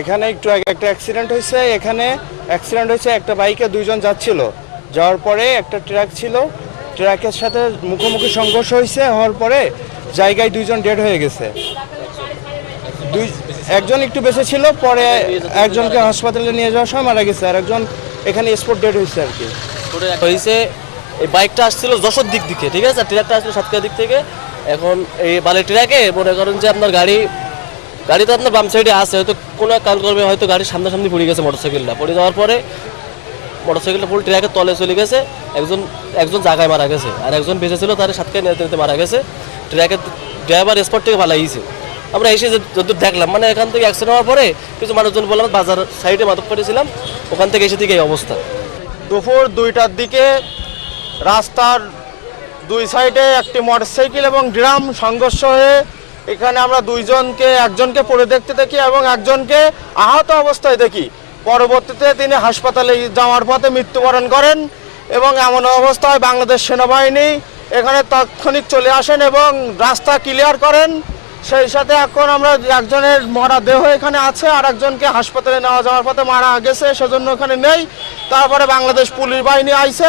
এখানে একটু আগে একটা অ্যাক্সিডেন্ট হয়েছে, এখানে অ্যাক্সিডেন্ট হয়েছে, একটা বাইকে দুইজন যাচ্ছিল। যাওয়ার পরে একটা ট্রাক ছিল ট্রাকের সাথে মুখোমুখি সংঘর্ষ হয়েছে, হওয়ার পরে জায়গায় দুইজন ডেড হয়ে গেছে। দুই, একজন একটু বেঁচে ছিল, পরে একজনকে হাসপাতালে নিয়ে যাওয়ার সময় মারা গেছে, আর একজন এখানে স্পট ডেড হয়েছে আর কি। হয়েছে এই বাইকটা আসছিল যশোর দিক দিকে, ঠিক আছে? ট্রাকটা আসছিল সাতক্ষীরা দিক থেকে। এখন এই বালি ট্রাকে মনে করেন যে আপনার গাড়ি গাড়ি তো আপনার বাম সাইডে আছে, হয়তো কোনো কারণ করবে, হয়তো গাড়ির সামনাসামনি পড়ে গেছে মোটরসাইকেলটা পড়ে যাওয়ার পরে মোটরসাইকেলটা পুরো ট্রাকের তলে চলে গেছে, একজন একজন জায়গায় মারা গেছে, আর একজন বেঁচে ছিল তার সাতক্ষীরা নিতে মারা গেছে। ট্রাকের ড্রাইভার স্পট থেকে পালাইছে। আমরা এসে যে- যতদূর দেখলাম মানে এখান থেকে অ্যাক্সিডেন্ট হওয়ার পরে কিছু মানুষজন বললাম, বাজার সাইডে মাদক করেছিলাম ওখান থেকে এসে থেকে এই অবস্থা। দুপুর দুইটার দিকে রাস্তার দুই সাইডে একটি মোটরসাইকেল এবং ড্রাম সংঘর্ষ হয়ে এখানে আমরা দুইজনকে, একজনকে পড়ে দেখতে দেখি এবং একজনকে আহত অবস্থায় দেখি। পরবর্তীতে তিনি হাসপাতালে যাওয়ার পথে মৃত্যুবরণ করেন এবং এমন অবস্থায় বাংলাদেশ সেনাবাহিনী এখানে তাৎক্ষণিক চলে আসেন এবং রাস্তা ক্লিয়ার করেন। সেই সাথে এখন আমরা একজনের মরা দেহ এখানে আছে আর একজনকে হাসপাতালে নেওয়া যাওয়ার পথে মারা গেছে, সেজন্য ওখানে নেই। তারপরে বাংলাদেশ পুলিশ বাহিনী আইছে।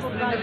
স্টুডেন্টের